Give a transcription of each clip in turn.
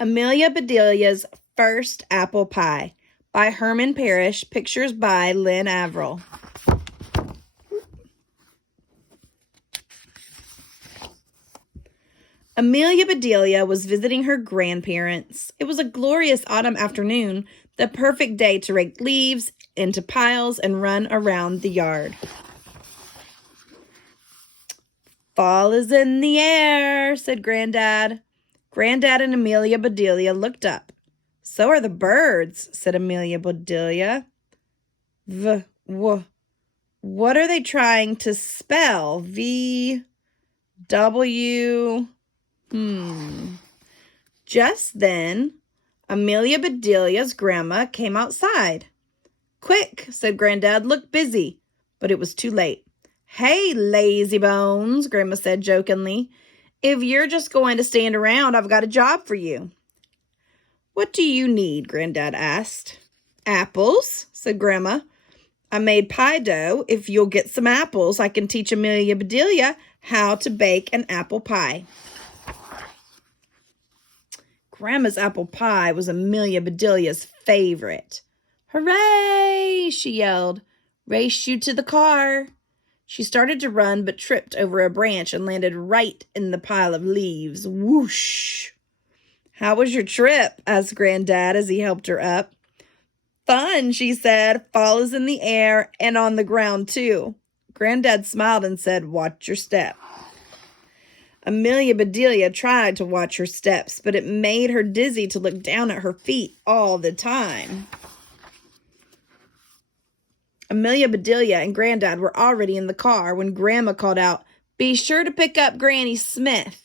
Amelia Bedelia's First Apple Pie by Herman Parrish, pictures by Lynn Averill. Amelia Bedelia was visiting her grandparents. It was a glorious autumn afternoon, the perfect day to rake leaves into piles and run around the yard. "Fall is in the air," said Granddad. Granddad and Amelia Bedelia looked up. "So are the birds," said Amelia Bedelia. What are they trying to spell? V, W, Just then, Amelia Bedelia's grandma came outside. "Quick," said Granddad, "look busy." But it was too late. "Hey, lazy bones," Grandma said jokingly. "If you're just going to stand around, I've got a job for you." "What do you need?" Granddad asked. "Apples," said Grandma. "I made pie dough. If you'll get some apples, I can teach Amelia Bedelia how to bake an apple pie." Grandma's apple pie was Amelia Bedelia's favorite. "Hooray!" she yelled. "Race you to the car." She started to run but tripped over a branch and landed right in the pile of leaves. Whoosh! "How was your trip?" asked Granddad as he helped her up. "Fun," she said. "Fall is in the air and on the ground too." Granddad smiled and said, "Watch your step." Amelia Bedelia tried to watch her steps, but it made her dizzy to look down at her feet all the time. Amelia Bedelia and Granddad were already in the car when Grandma called out, "Be sure to pick up Granny Smith."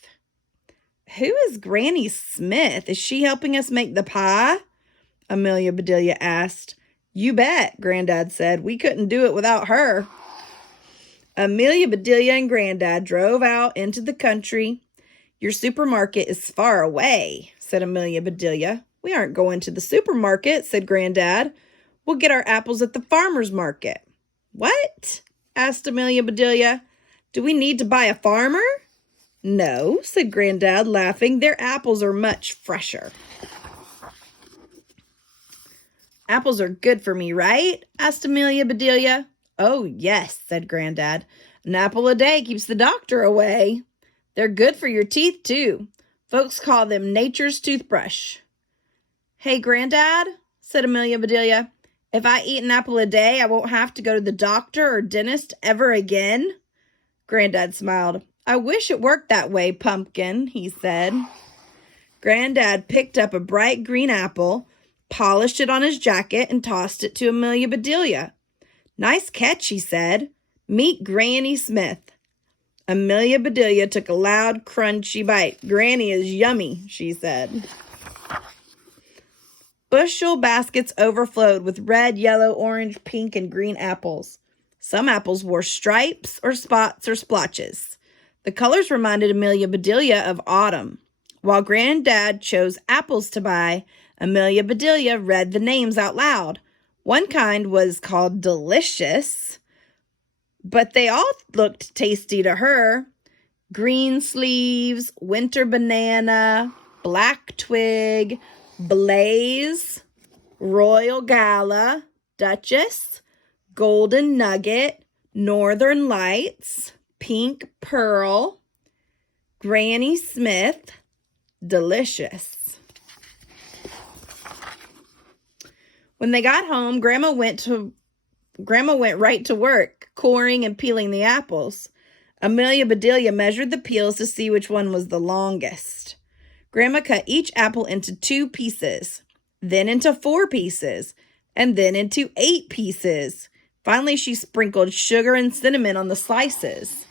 "Who is Granny Smith? Is she helping us make the pie?" Amelia Bedelia asked. "You bet," Granddad said. "We couldn't do it without her." Amelia Bedelia and Granddad drove out into the country. "Your supermarket is far away," said Amelia Bedelia. "We aren't going to the supermarket," said Granddad. "We'll get our apples at the farmer's market." "What?" asked Amelia Bedelia. "Do we need to buy a farmer?" "No," said Granddad, laughing. "Their apples are much fresher." "Apples are good for me, right?" asked Amelia Bedelia. "Oh, yes," said Granddad. "An apple a day keeps the doctor away." "They're good for your teeth, too. Folks call them nature's toothbrush." "Hey, Granddad," said Amelia Bedelia, "if I eat an apple a day, I won't have to go to the doctor or dentist ever again?" Granddad smiled. "I wish it worked that way, Pumpkin," he said. Granddad picked up a bright green apple, polished it on his jacket, and tossed it to Amelia Bedelia. "Nice catch," he said. "Meet Granny Smith." Amelia Bedelia took a loud, crunchy bite. "Granny is yummy," she said. Bushel baskets overflowed with red, yellow, orange, pink, and green apples. Some apples wore stripes or spots or splotches. The colors reminded Amelia Bedelia of autumn. While Granddad chose apples to buy, Amelia Bedelia read the names out loud. One kind was called Delicious, but they all looked tasty to her. Green Sleeves, Winter Banana, Black Twig, Blaze, Royal Gala, Duchess, Golden Nugget, Northern Lights, Pink Pearl, Granny Smith, Delicious. When they got home, Grandma went right to work, coring and peeling the apples. Amelia Bedelia measured the peels to see which one was the longest. Grandma cut each apple into 2 pieces, then into 4 pieces, and then into 8 pieces. Finally, she sprinkled sugar and cinnamon on the slices.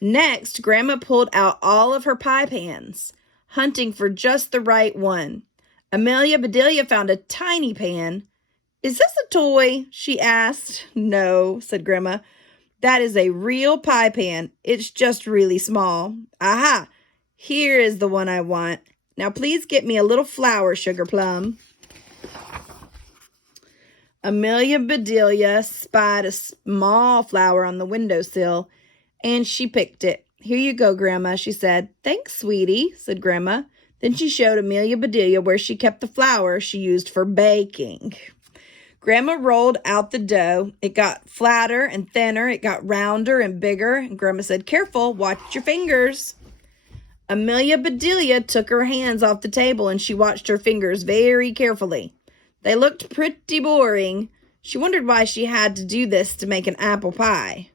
Next, Grandma pulled out all of her pie pans, hunting for just the right one. Amelia Bedelia found a tiny pan. "Is this a toy?" she asked. "No," said Grandma. "That is a real pie pan. It's just really small." "Aha! Here is the one I want. Now please get me a little flour, Sugar Plum." Amelia Bedelia spied a small flower on the windowsill, and she picked it. "Here you go, Grandma," she said. "Thanks, sweetie," said Grandma. Then she showed Amelia Bedelia where she kept the flour she used for baking. Grandma rolled out the dough. It got flatter and thinner. It got rounder and bigger. And Grandma said, "Careful, watch your fingers." Amelia Bedelia took her hands off the table and she watched her fingers very carefully. They looked pretty boring. She wondered why she had to do this to make an apple pie.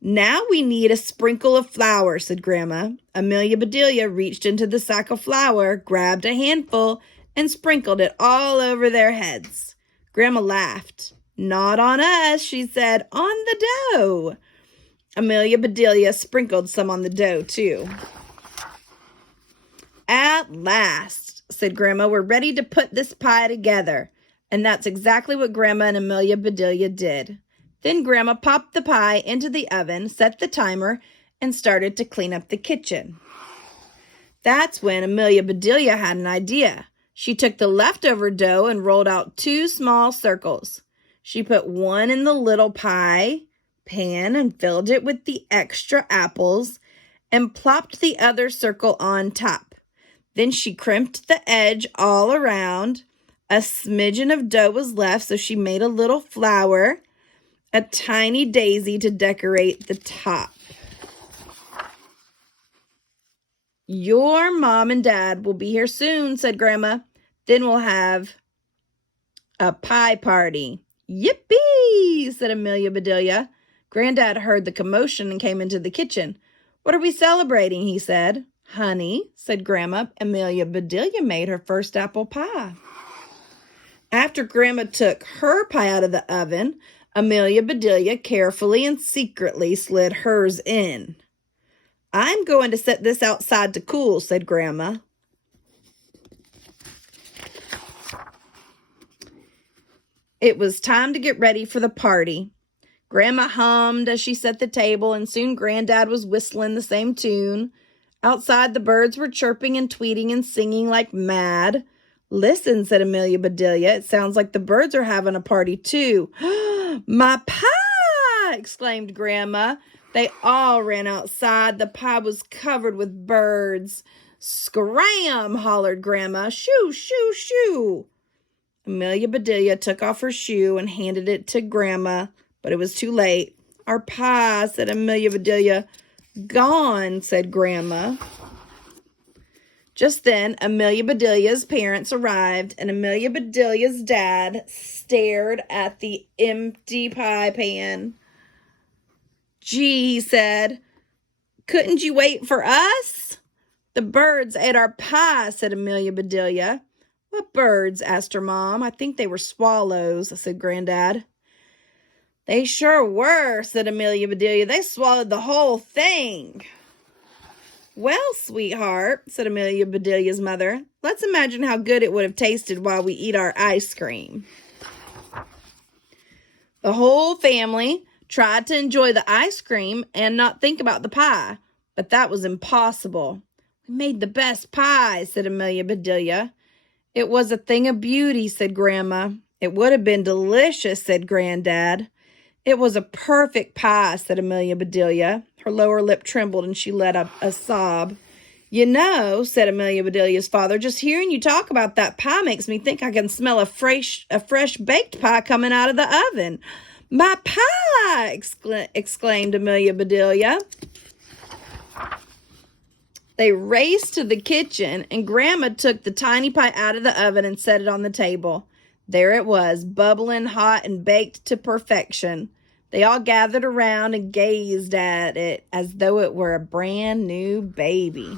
"Now we need a sprinkle of flour," said Grandma. Amelia Bedelia reached into the sack of flour, grabbed a handful, and sprinkled it all over their heads. Grandma laughed. "Not on us," she said, "on the dough." Amelia Bedelia sprinkled some on the dough, too. "At last," said Grandma, "we're ready to put this pie together." And that's exactly what Grandma and Amelia Bedelia did. Then Grandma popped the pie into the oven, set the timer, and started to clean up the kitchen. That's when Amelia Bedelia had an idea. She took the leftover dough and rolled out 2 small circles. She put one in the little pie pan and filled it with the extra apples and plopped the other circle on top. Then she crimped the edge all around. A smidgen of dough was left, so she made a little flower, a tiny daisy to decorate the top. "Your mom and dad will be here soon," said Grandma. "Then we'll have a pie party." "Yippee!" said Amelia Bedelia. Granddad heard the commotion and came into the kitchen. "What are we celebrating?" he said. "Honey," said Grandma, "Amelia Bedelia made her first apple pie." After Grandma took her pie out of the oven, Amelia Bedelia carefully and secretly slid hers in. "I'm going to set this outside to cool," said Grandma. It was time to get ready for the party. Grandma hummed as she set the table, and soon Granddad was whistling the same tune. Outside, the birds were chirping and tweeting and singing like mad. "Listen," said Amelia Bedelia, "it sounds like the birds are having a party too." "My pie!" exclaimed Grandma. They all ran outside. The pie was covered with birds. "Scram!" hollered Grandma. "Shoo, shoo, shoo!" Amelia Bedelia took off her shoe and handed it to Grandma, but it was too late. "Our pie," said Amelia Bedelia. "Gone," said Grandma. Just then, Amelia Bedelia's parents arrived, and Amelia Bedelia's dad stared at the empty pie pan. "Gee," he said, "couldn't you wait for us?" "The birds ate our pie," said Amelia Bedelia. "What birds?" asked her mom. "I think they were swallows," said Granddad. "They sure were," said Amelia Bedelia. "They swallowed the whole thing." "Well, sweetheart," said Amelia Bedelia's mother, "let's imagine how good it would have tasted while we eat our ice cream." The whole family tried to enjoy the ice cream and not think about the pie, but that was impossible. "We made the best pie," said Amelia Bedelia. "It was a thing of beauty," said Grandma. "It would have been delicious," said Granddad. "It was a perfect pie," said Amelia Bedelia. Her lower lip trembled and she let up a sob. "You know," said Amelia Bedelia's father, "just hearing you talk about that pie makes me think I can smell a fresh baked pie coming out of the oven." "My pie!" exclaimed Amelia Bedelia. They raced to the kitchen, and Grandma took the tiny pie out of the oven and set it on the table. There it was, bubbling hot and baked to perfection. They all gathered around and gazed at it as though it were a brand new baby.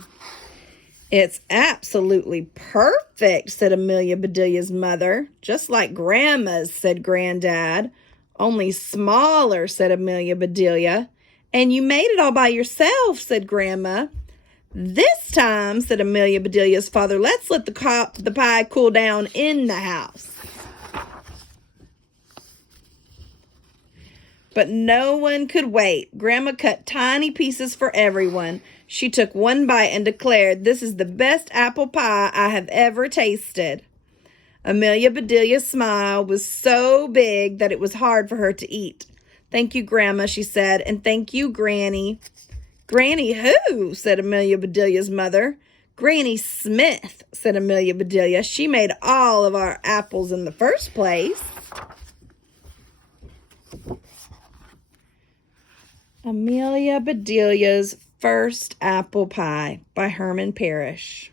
"It's absolutely perfect," said Amelia Bedelia's mother. "Just like Grandma's," said Granddad. "Only smaller," said Amelia Bedelia. "And you made it all by yourself," said Grandma. "This time," said Amelia Bedelia's father, "let's let the pie cool down in the house." But no one could wait. Grandma cut tiny pieces for everyone. She took one bite and declared, "This is the best apple pie I have ever tasted." Amelia Bedelia's smile was so big that it was hard for her to eat. "Thank you, Grandma," she said, "and thank you, Granny." "Granny who?" said Amelia Bedelia's mother. Granny Smith, said Amelia Bedelia. She made all of our apples in the first place. Amelia Bedelia's First Apple Pie by Herman Parrish.